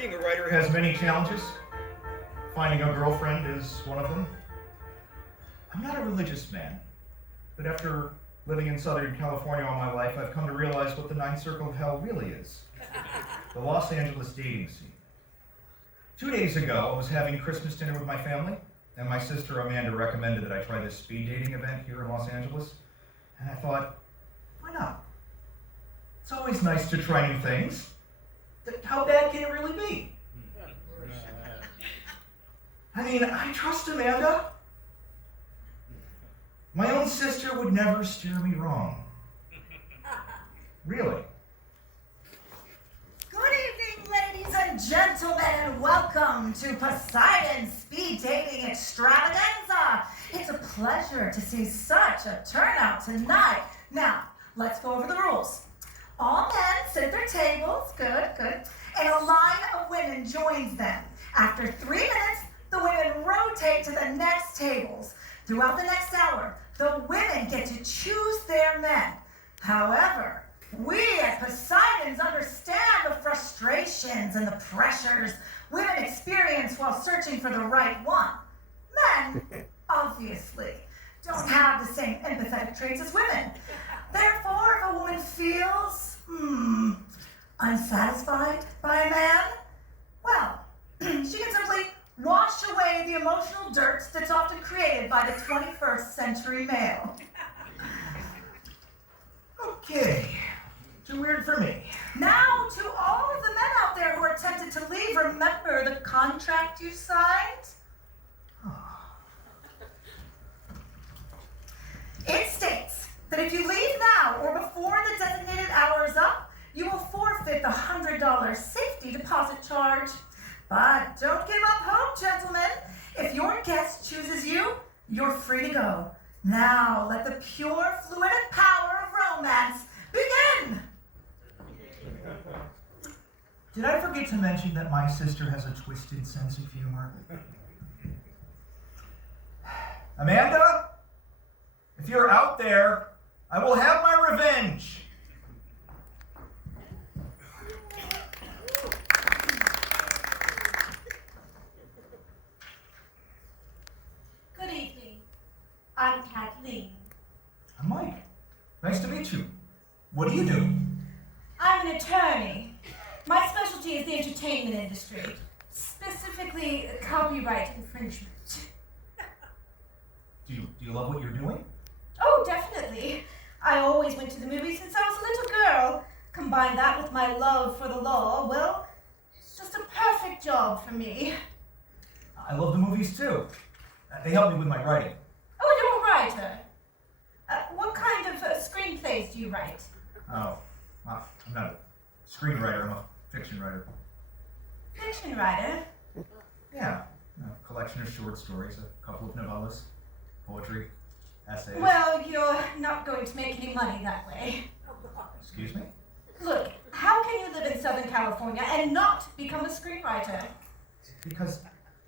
Being a writer has many challenges. Finding a girlfriend is one of them. I'm not a religious man, but after living in Southern California all my life, I've come to realize what the ninth circle of hell really is. The Los Angeles dating scene. 2 days ago, I was having Christmas dinner with my family, and my sister Amanda recommended that I try this speed dating event here in Los Angeles. And I thought, why not? It's always nice to try new things. How bad can it really be? I mean, I trust Amanda. My own sister would never steer me wrong. Really. Good evening, ladies and gentlemen, and welcome to Poseidon's Speed Dating Extravaganza. It's a pleasure to see such a turnout tonight. Now, let's go over the rules. All men sit at their tables, good, and a line of women joins them. After 3 minutes, the women rotate to the next tables. Throughout the next hour, the women get to choose their men. However, we at Poseidon's understand the frustrations and the pressures women experience while searching for the right one. Men, obviously, don't have the same empathetic traits as women. Therefore, if a woman feels, unsatisfied by a man, well, she can simply wash away the emotional dirt that's often created by the 21st century male. Okay, too weird for me. Now, to all of the men out there who are tempted to leave, remember the contract you signed? It states that if you leave now or before the designated hour is up, you will forfeit the $100 safety deposit charge. But don't give up hope, gentlemen. If your guest chooses you, you're free to go. Now, let the pure, fluidic power of romance begin. Did I forget to mention that my sister has a twisted sense of humor? Amanda, if you're out there, I will have my revenge. Good evening. I'm Kathleen. I'm Mike. Nice to meet you. What do you do? I'm an attorney. My specialty is the entertainment industry, specifically copyright infringement. Do you love what you're doing? Oh, definitely. I always went to the movies since I was a little girl. Combine that with my love for the law, well, it's just a perfect job for me. I love the movies too. They help me with my writing. Oh, you're a writer. What kind of screenplays do you write? Oh, well, I'm not a screenwriter, I'm a fiction writer. Fiction writer? Yeah, a collection of short stories, a couple of novellas, poetry, essays. Well, you're not going to make any money that way. Excuse me? Look, how can you live in Southern California and not become a screenwriter? Because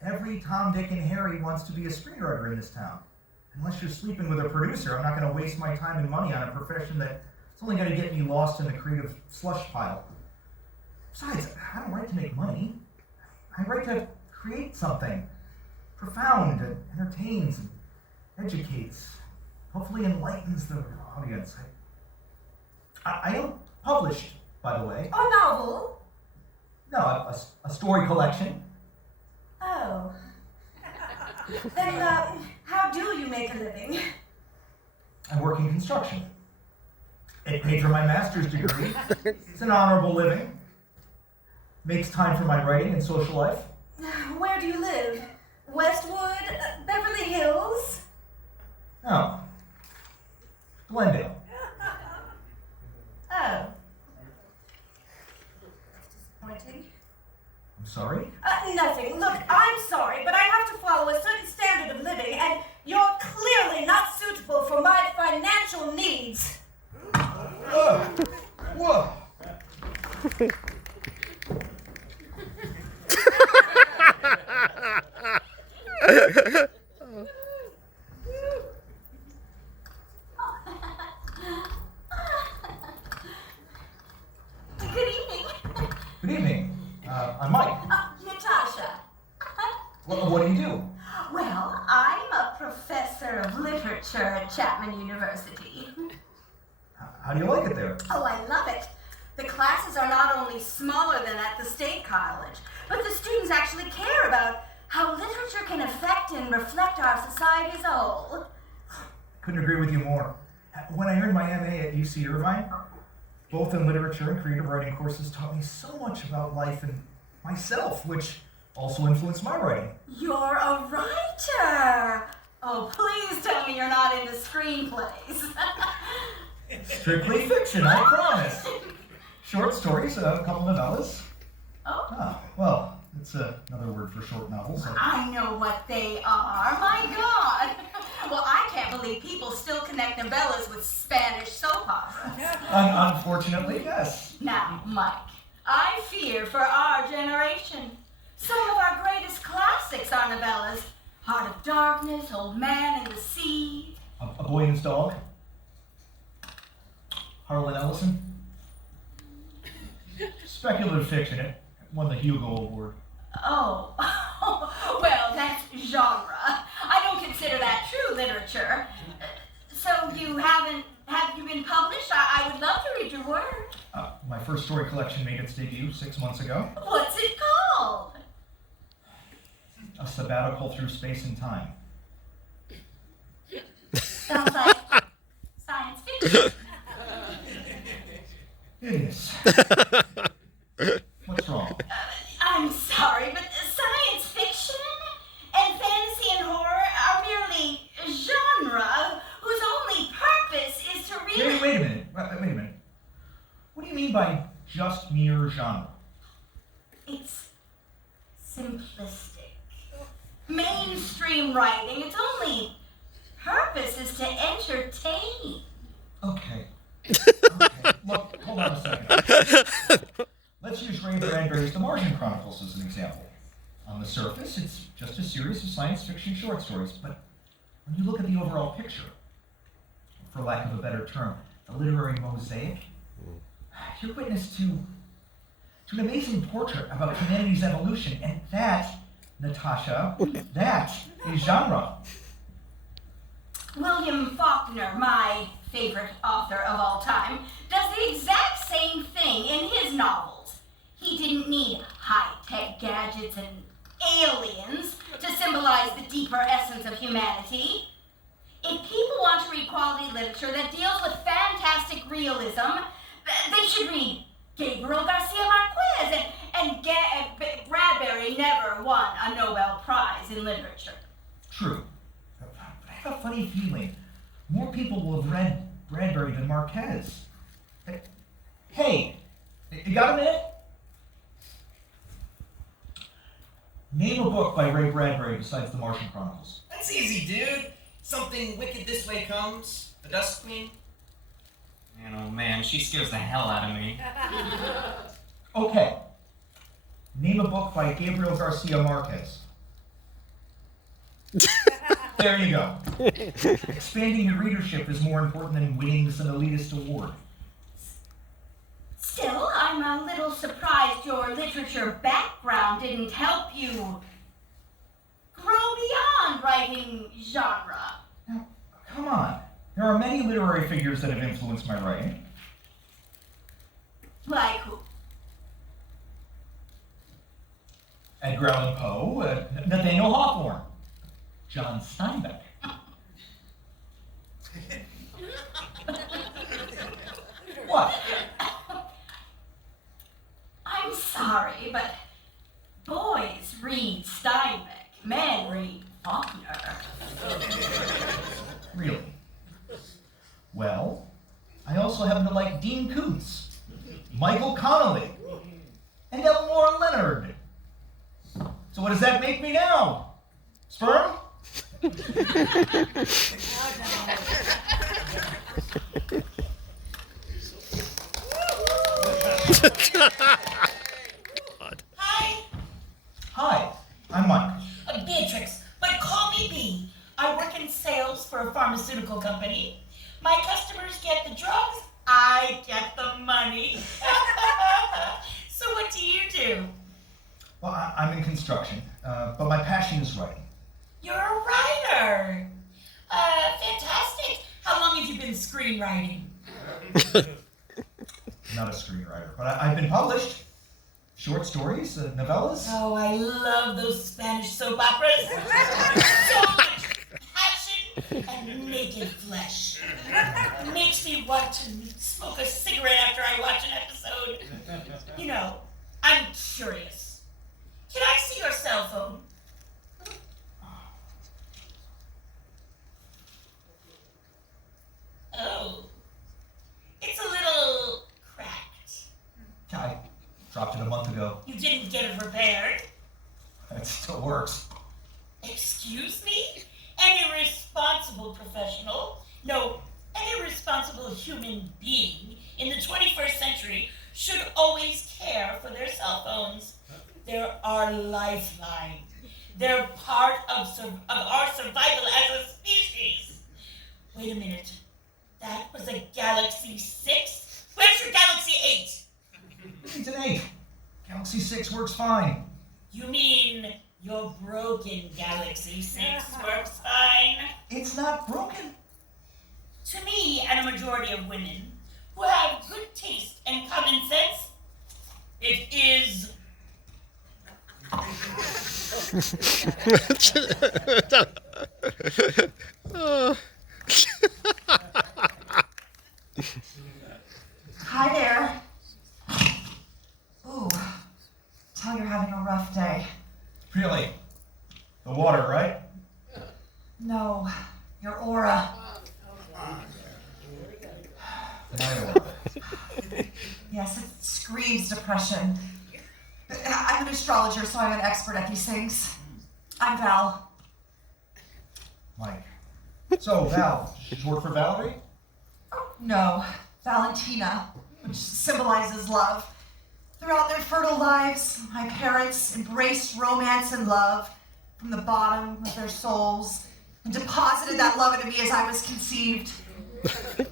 every Tom, Dick, and Harry wants to be a screenwriter in this town. Unless you're sleeping with a producer, I'm not going to waste my time and money on a profession that's only going to get me lost in the creative slush pile. Besides, I don't write to make money. I write to create something profound that entertains and educates, hopefully enlightens the audience. I am published, by the way. A novel? No, a story collection. Oh. Then, how do you make a living? I work in construction. It paid for my master's degree. It's an honorable living. Makes time for my writing and social life. Where do you live? Westwood? Beverly Hills? Oh. Glendale. Oh. Disappointing. I'm sorry? Nothing. Look, I'm sorry, but I have to follow a certain standard of living, and you're clearly not suitable for my financial needs. Whoa. Good evening. Good evening. I'm Mike. Natasha. What do you do? Well, I'm a professor of literature at Chapman University. How do you like it there? Oh, I love it. The classes are not only smaller than at the State College, but the students actually care about how literature can affect and reflect our society as a whole. Couldn't agree with you more. When I earned my MA at UC Irvine, both in literature and creative writing courses taught me so much about life and myself, which also influenced my writing. You're a writer! Oh, please tell me you're not into screenplays. Strictly fiction, I promise. Short stories, a couple novellas. Oh? Ah, well, it's another word for short novels. I know what they are. My God! Well, I can't believe people still connect novellas with Spanish soap operas. Unfortunately, yes. Now, Mike, I fear for our generation. Some of our greatest classics are novellas. Heart of Darkness, Old Man and the Sea. A Boy and His Dog. Harlan Ellison. Speculative fiction. It won the Hugo Award. Oh, well, that's genre. I don't consider that true literature. So have you been published? I would love to read your work. My first story collection made its debut 6 months ago. What's it called? A Sabbatical Through Space and Time. Sounds like science fiction. It is. What's wrong? I'm sorry, but science fiction and fantasy and horror are merely genre whose only purpose is to really... Wait a minute. Wait a minute. What do you mean by just mere genre? It's simplistic. Mainstream writing, its only purpose is to entertain. Okay. Look, hold on a second. Let's use Ray Bradbury's The Martian Chronicles as an example. On the surface, it's just a series of science fiction short stories, but when you look at the overall picture, for lack of a better term, the literary mosaic, you're witness to an amazing portrait about humanity's evolution, and that, Natasha, that is genre. William Faulkner, my favorite author of all time, does the exact same thing in his novels. He didn't need high-tech gadgets and aliens to symbolize the deeper essence of humanity. If people want to read quality literature that deals with fantastic realism, they should read Gabriel Garcia Marquez, and Bradbury never won a Nobel Prize in literature. True. But I have a funny feeling more people will have read Bradbury than Marquez. Hey, you got a minute? Name a book by Ray Bradbury besides The Martian Chronicles. That's easy, dude. Something Wicked This Way Comes, The Dust Queen. Man, oh man, she scares the hell out of me. Okay. Name a book by Gabriel Garcia Marquez. There you go. Expanding your readership is more important than winning some elitist award. Still, I'm a little surprised your literature background didn't help you grow beyond writing genre. Now, come on. There are many literary figures that have influenced my writing. Like who? Edgar Allan Poe, Nathaniel Hawthorne, John Steinbeck. What? I'm sorry, but boys read Steinbeck, men read Faulkner. Really? Well, I also happen to like Dean Koontz, Michael Connolly, and Elmore Leonard. So what does that make me now? Sperm? Hi, Hi, I'm Mike. Beatrix, but call me B. I work in sales for a pharmaceutical company. My customers get the drugs, I get the money. So what do you do? I'm in construction, but my passion is writing. You're a writer. Fantastic. How long have you been screenwriting? Not a screenwriter, but I've been published. Short stories, novellas. Oh, I love those Spanish soap operas. So much passion and naked flesh. It makes me want to smoke a cigarette after I watch an episode. You know, I'm curious. Can I see your cell phone? Oh, it's a little cracked. I dropped it a month ago. You didn't get it repaired? It still works. Excuse me? An irresponsible professional, no, an irresponsible human being in the 21st century should always care for their cell phones. They're our lifeline. They're part of our survival as a species. Wait a minute. That was a Galaxy 6? Where's your Galaxy 8? It's an 8. Galaxy 6 works fine. You mean your broken Galaxy 6 works fine? It's not broken. To me, and a majority of women who have good taste and common sense, it is. Hi there. Ooh, tell you're having a rough day. Really? The water, right? No, your aura. My aura. Yes, it screams depression. And I'm an astrologer, so I'm an expert at these things. I'm Val. Mike. So, Val, short for Valerie? No, Valentina, which symbolizes love. Throughout their fertile lives, my parents embraced romance and love from the bottom of their souls and deposited that love into me as I was conceived.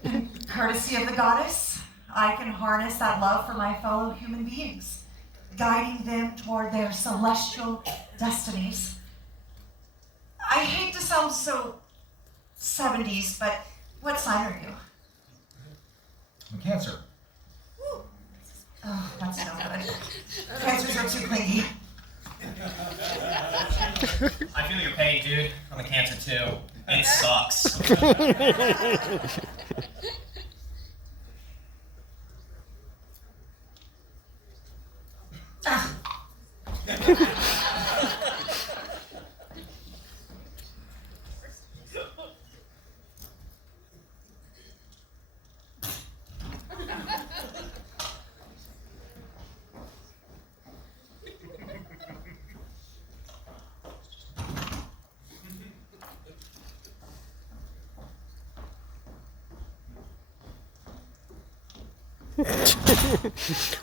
And courtesy of the goddess, I can harness that love for my fellow human beings, guiding them toward their celestial destinies. I hate to sound so 70s, but what sign are you? I'm a Cancer. Oh, that's no good. Cancers are too clingy. I feel your pain, dude. I'm a Cancer too. It sucks.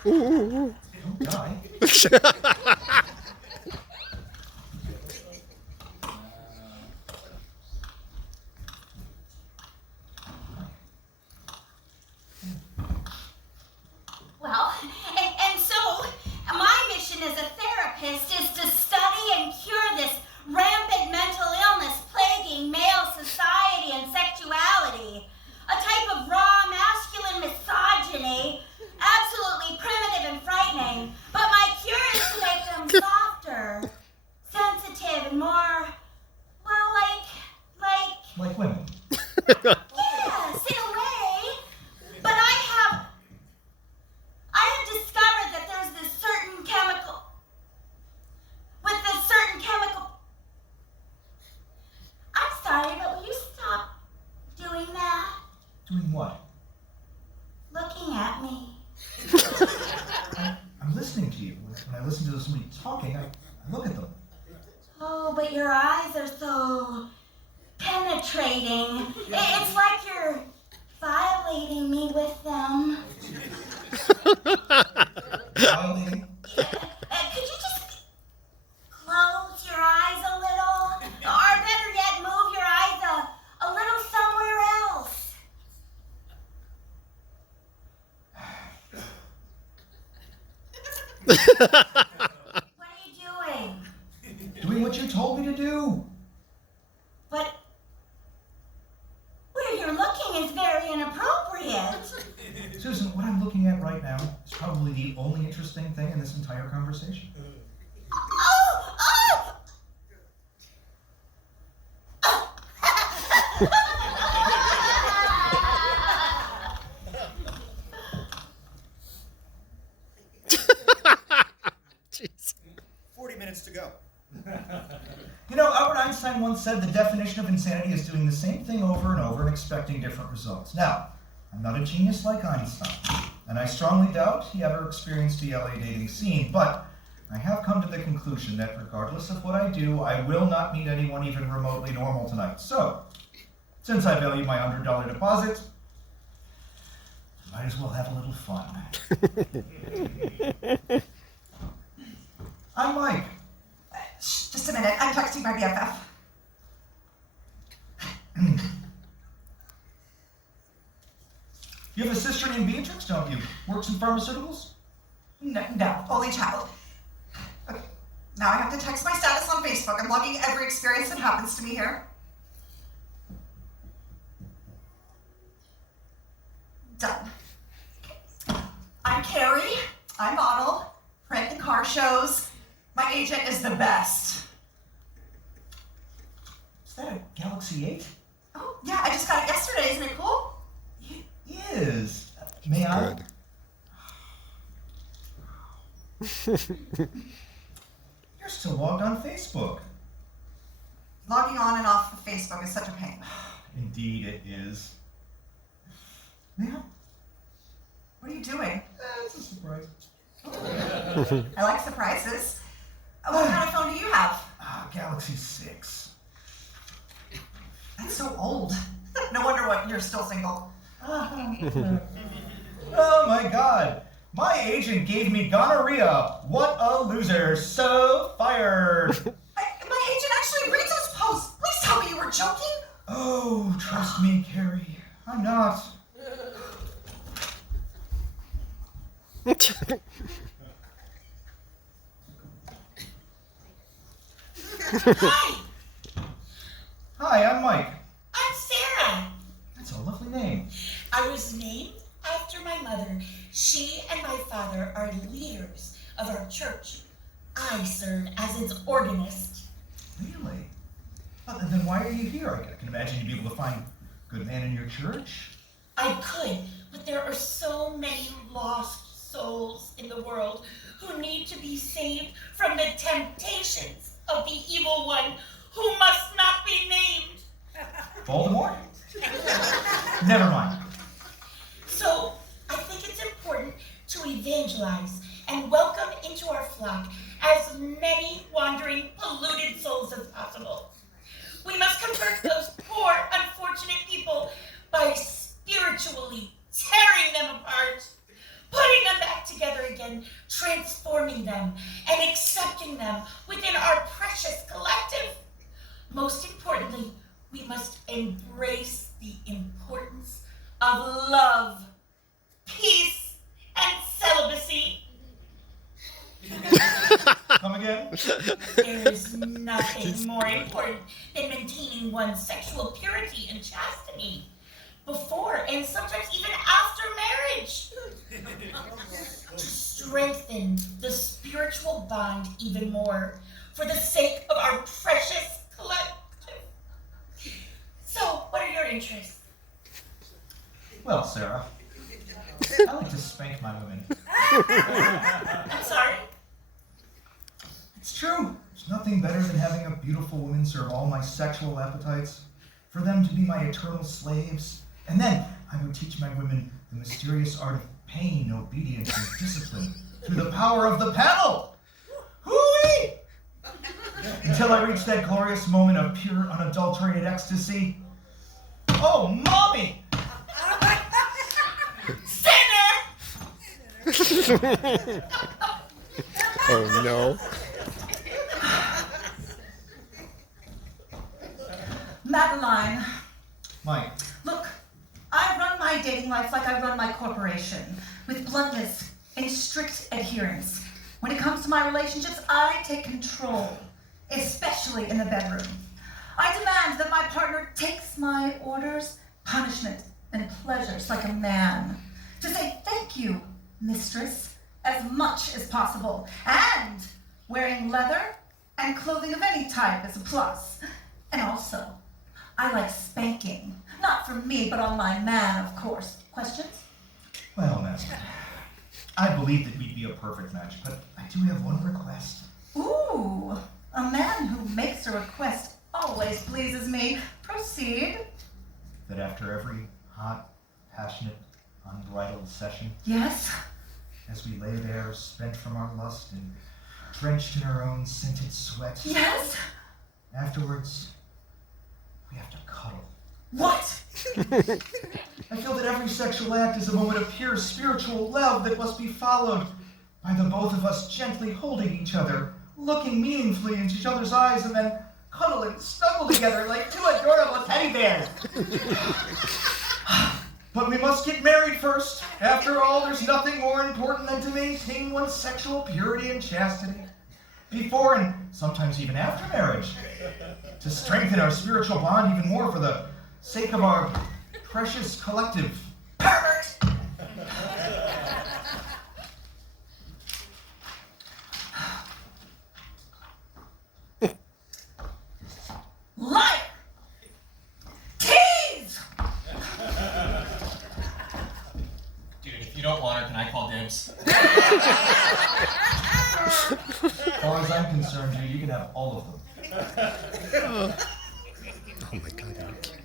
Don't die. Well, and so my mission as a therapist is to study and cure this rampant mental illness plaguing male society and sexuality. A type of raw masculine misogyny, absolutely primitive and frightening. But my cure is to make them softer, sensitive, and more, well, Like women. yes, in a way. But I have discovered that there's this certain chemical. I'm sorry, but will you stop doing that? Doing what? Looking at me. I'm listening to you. When I listen to somebody talking, I look at them. Oh, but your eyes are so penetrating. It's like you're violating me with them. Violating? Could you just close your eyes a little? Or better yet, move your eyes a little somewhere else. What are you doing? conversation. Jeez. 40 minutes to go. You know, Albert Einstein once said the definition of insanity is doing the same thing over and over and expecting different results. Now, I'm not a genius like Einstein, and I strongly doubt he ever experienced a LA dating scene, but I have come to the conclusion that regardless of what I do, I will not meet anyone even remotely normal tonight. So, since I value my $100 deposit, I might as well have a little fun. I'm Mike. Shh, just a minute. I'm texting my BFF. You have a sister named Beatrix, don't you? Works in pharmaceuticals? No, only child. Okay, now I have to text my status on Facebook. I'm logging every experience that happens to me here. Done. I'm Carrie. I model, print and car shows. My agent is the best. Is that a Galaxy 8? Oh, yeah, I just got it yesterday. Isn't it cool? It is. May I? Good. You're still logged on Facebook. Logging on and off of Facebook is such a pain. Indeed it is. Ma'am? What are you doing? It's a surprise. I like surprises. What kind of phone do you have? Galaxy 6. That's so old. No wonder what you're still single. Oh my god. My agent gave me gonorrhea. What a loser. So fired. My agent actually reads those posts. Please tell me you were joking. Oh, trust me, Carrie. I'm not. Hi, Hi, I'm Mike. I'm Sarah. That's a lovely name. I was named after my mother. She and my father are leaders of our church. I serve as its organist. Really? Well, then why are you here? I can imagine you'd be able to find a good man in your church. I could, but there are so many lost souls in the world who need to be saved from the temptations of the evil one who must not be named. Voldemort? Never mind. So I think it's important to evangelize and welcome into our flock as many wandering, polluted souls as possible. We must convert those poor, unfortunate people by spiritually tearing them apart, putting them back together again, transforming them, and accepting them within our precious collective. Most importantly, we must embrace the importance of love, peace, and celibacy. Come again? There is nothing more important than maintaining one's sexual purity and chastity before and sometimes even after marriage. To strengthen the spiritual bond even more for the sake of our precious collective. So, what are your interests? Well, Sarah, I like to spank my women. I'm sorry? It's true. There's nothing better than having a beautiful woman serve all my sexual appetites, for them to be my eternal slaves. And then I would teach my women the mysterious art of pain, obedience, and discipline through the power of the paddle. Hoo-wee! Until I reach that glorious moment of pure, unadulterated ecstasy. Oh, mommy! Sinner! Oh no. Madeline, Mike, look, I run my dating life like I run my corporation, with bluntness and strict adherence. When it comes to my relationships, I take control, especially in the bedroom. I demand that my partner takes my orders, punishment, and pleasures like a man. To say thank you, mistress, as much as possible. And wearing leather and clothing of any type is a plus. And also, I like spanking. Not for me, but on my man, of course. Questions? Well, Master, I believe that we'd be a perfect match, but I do have one request. Ooh, a man who makes a request always pleases me. Proceed. That after every hot, passionate, unbridled session, Yes? as we lay there, spent from our lust and drenched in our own scented sweat, Yes? afterwards, we have to cuddle. What? I feel that every sexual act is a moment of pure spiritual love that must be followed by the both of us gently holding each other, looking meaningfully into each other's eyes, and then cuddling, snuggle together like two adorable teddy bears. But we must get married first. After all, there's nothing more important than to maintain one's sexual purity and chastity. Before and sometimes even after marriage. To strengthen our spiritual bond even more for the sake of our precious collective. Pervert! Liar! Tease! Dude, if you don't want her, can I call dibs? As far as I'm concerned, dude, you can have all of them. Oh my god, are you kidding?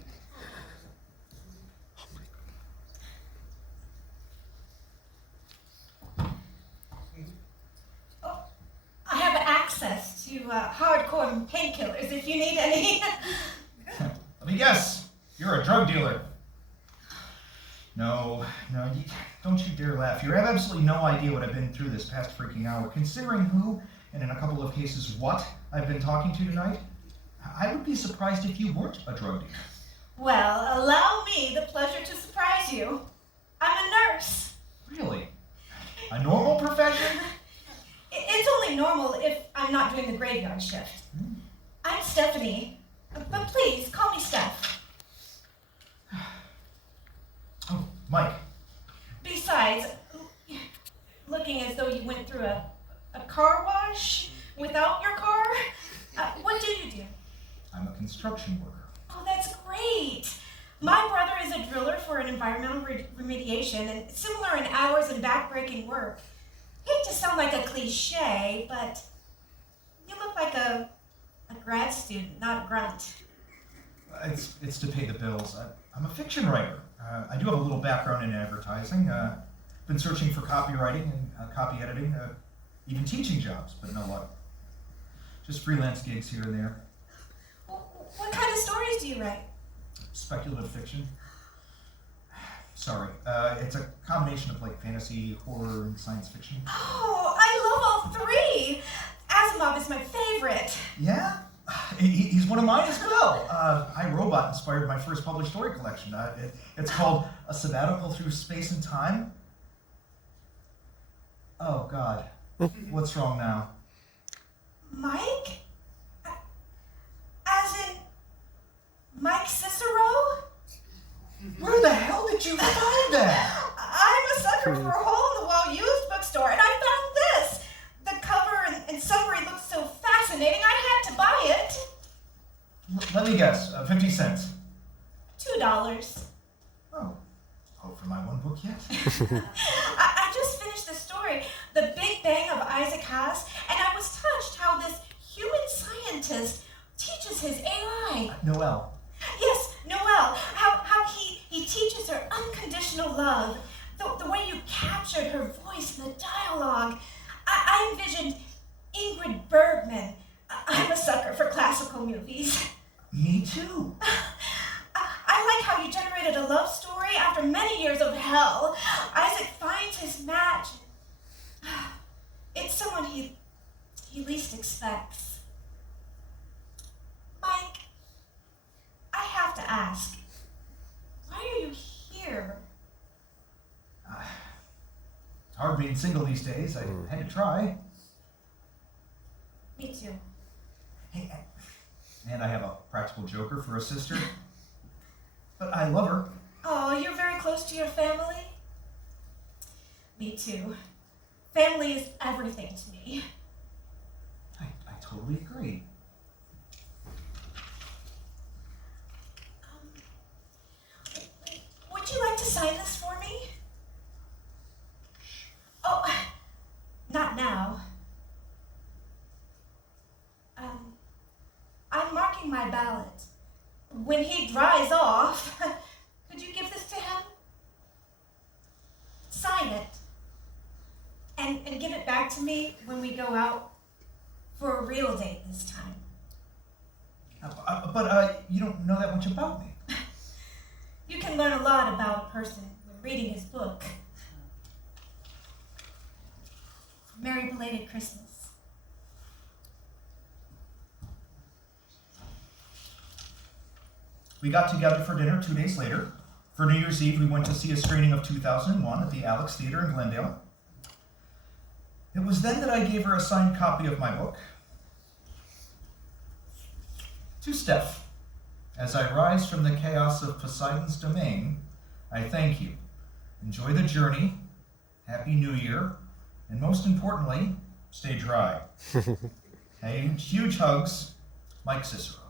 I have access to hardcore painkillers if you need any. Let me guess. You're a drug dealer. No, don't you dare laugh. You have absolutely no idea what I've been through this past freaking hour. Considering who, and in a couple of cases what, I've been talking to tonight, I would be surprised if you weren't a drug dealer. Well, allow me the pleasure to surprise you. I'm a nurse. Really? A normal profession? It's only normal if I'm not doing the graveyard shift. I'm Stephanie, but please call me Steph. Oh, Mike. Besides, looking as though you went through a car wash without your car, what do you do? I'm a construction worker. Oh, that's great. My brother is a driller for an environmental remediation and similar in hours and backbreaking work. Hate to sound like a cliche, but you look like a grad student, not a grunt. It's to pay the bills. I'm a fiction writer. I do have a little background in advertising. Been searching for copywriting and copy editing, even teaching jobs, but no luck. Just freelance gigs here and there. What kind of stories do you write? Speculative fiction. Sorry, it's a combination of like fantasy, horror, and science fiction. Oh, I love all three. Asimov is my favorite. Yeah? He's one of mine as well. iRobot inspired my first published story collection. It's called A Sabbatical Through Space and Time. Oh, God. What's wrong now? Mike? As in Mike Cicero? Where the hell did you find that? I'm a sucker for a hole-in-the-wall used bookstore, and I found this. The cover and summary looked so fascinating, I had to buy it. Let me guess. 50 cents. $2. Oh. Hope for my one book yet? I just finished the story, The Big Bang of Isaac Haas, and I was touched how this human scientist teaches his AI. Noelle. Yes, Noelle, how he teaches her unconditional love, the way you captured her voice in the dialogue. I envisioned Ingrid Bergman. I'm a sucker for classical movies. Me too. I like how you generated a love story after many years of hell. Isaac finds his match. It's someone he least expects. Mike, I have to ask, why are you here? It's hard being single these days. I had to try. Me too. Hey, and I have a practical joker for a sister. But I love her. Oh, you're very close to your family? Me too. Family is everything to me. I totally agree. Would you like to sign this for me? Oh, not now. I'm marking my ballot. When he dries off, could you give this to him? Sign it. And give it back to me when we go out for a real date this time. But you don't know that much about me. You can learn a lot about a person when reading his book. Merry belated Christmas. We got together for dinner 2 days later. For New Year's Eve, we went to see a screening of 2001 at the Alex Theatre in Glendale. It was then that I gave her a signed copy of my book. To Steph, as I rise from the chaos of Poseidon's domain, I thank you. Enjoy the journey, Happy New Year, and most importantly, stay dry. Hey, huge hugs, Mike Cicero.